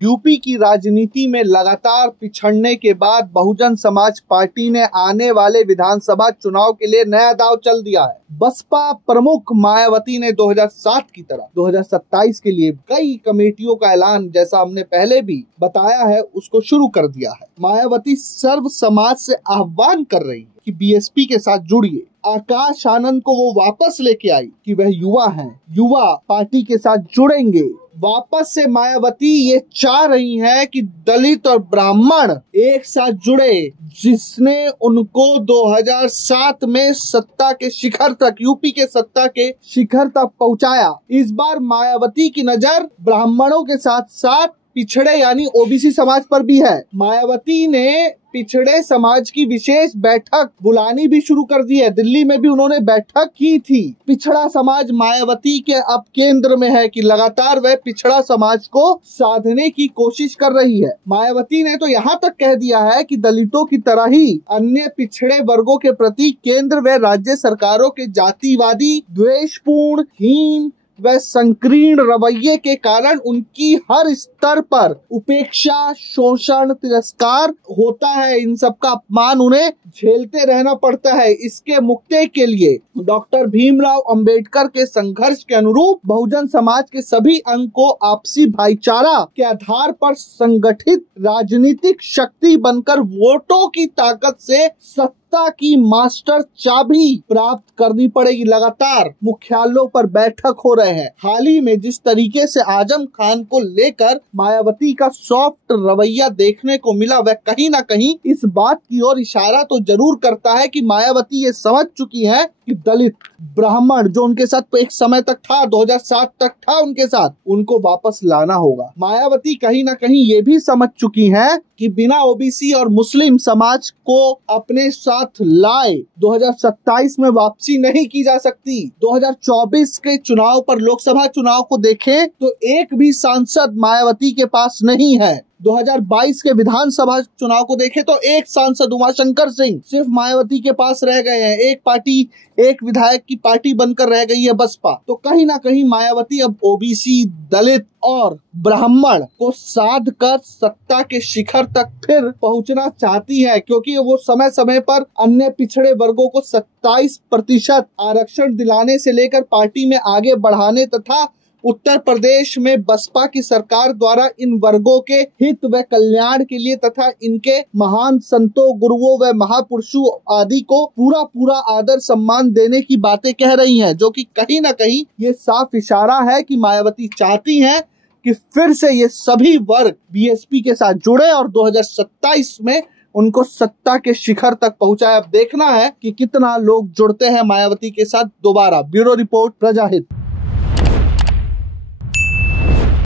UP की राजनीति में लगातार पिछड़ने के बाद बहुजन समाज पार्टी ने आने वाले विधानसभा चुनाव के लिए नया दांव चल दिया है। बसपा प्रमुख मायावती ने 2007 की तरह 2027 के लिए कई कमेटियों का ऐलान, जैसा हमने पहले भी बताया है, उसको शुरू कर दिया है। मायावती सर्व समाज से आह्वान कर रही है कि बीएसपी के साथ जुड़िए। आकाश आनंद को वो वापस लेके आई कि वह युवा हैं, युवा पार्टी के साथ जुड़ेंगे। वापस से मायावती ये चाह रही है कि दलित और ब्राह्मण एक साथ जुड़े, जिसने उनको 2007 में सत्ता के शिखर तक, यूपी के सत्ता के शिखर तक पहुंचाया। इस बार मायावती की नजर ब्राह्मणों के साथ साथ पिछड़े यानी ओबीसी समाज पर भी है। मायावती ने पिछड़े समाज की विशेष बैठक बुलानी भी शुरू कर दी है। दिल्ली में भी उन्होंने बैठक की थी। पिछड़ा समाज मायावती के अब केंद्र में है कि लगातार वह पिछड़ा समाज को साधने की कोशिश कर रही है। मायावती ने तो यहाँ तक कह दिया है कि दलितों की तरह ही अन्य पिछड़े वर्गों के प्रति केंद्र व राज्य सरकारों के जातिवादी, द्वेषपूर्ण, हीन व संकीर्ण रवैये के कारण उनकी हर स्तर पर उपेक्षा, शोषण, तिरस्कार होता है। इन सब का अपमान उन्हें झेलते रहना पड़ता है। इसके मुक्ति के लिए डॉक्टर भीमराव अंबेडकर के संघर्ष के अनुरूप बहुजन समाज के सभी अंग को आपसी भाईचारा के आधार पर संगठित राजनीतिक शक्ति बनकर वोटों की ताकत से सत्ता की मास्टर चाबी प्राप्त करनी पड़ेगी। लगातार मुख्यालयों पर बैठक हो रहे हैं। हाल ही में जिस तरीके से आजम खान को लेकर मायावती का सॉफ्ट रवैया देखने को मिला, वह कहीं ना कहीं इस बात की ओर इशारा तो जरूर करता है कि मायावती ये समझ चुकी है कि दलित, ब्राह्मण जो उनके साथ एक समय तक था, 2007 तक था उनके साथ, उनको वापस लाना होगा। मायावती कहीं ना कहीं ये भी समझ चुकी हैं कि बिना ओबीसी और मुस्लिम समाज को अपने साथ लाए 2027 में वापसी नहीं की जा सकती। 2024 के चुनाव पर, लोकसभा चुनाव को देखें तो एक भी सांसद मायावती के पास नहीं है। 2022 के विधानसभा चुनाव को देखें तो एक सांसद उमाशंकर सिंह सिर्फ मायावती के पास रह गए हैं। एक पार्टी, एक विधायक की पार्टी बनकर रह गई है बसपा। तो कहीं ना कहीं मायावती अब ओबीसी, दलित और ब्राह्मण को साध कर सत्ता के शिखर तक फिर पहुंचना चाहती है, क्योंकि वो समय समय पर अन्य पिछड़े वर्गों को 27% आरक्षण दिलाने से लेकर पार्टी में आगे बढ़ाने तथा उत्तर प्रदेश में बसपा की सरकार द्वारा इन वर्गों के हित व कल्याण के लिए तथा इनके महान संतों, गुरुओं व महापुरुषों आदि को पूरा आदर सम्मान देने की बातें कह रही हैं, जो कि कहीं ना कहीं ये साफ इशारा है कि मायावती चाहती हैं कि फिर से ये सभी वर्ग बीएसपी के साथ जुड़े और 2027 में उनको सत्ता के शिखर तक पहुंचाए। अब देखना है कि कितना लोग जुड़ते हैं मायावती के साथ दोबारा। Bureau report, प्रजाहित।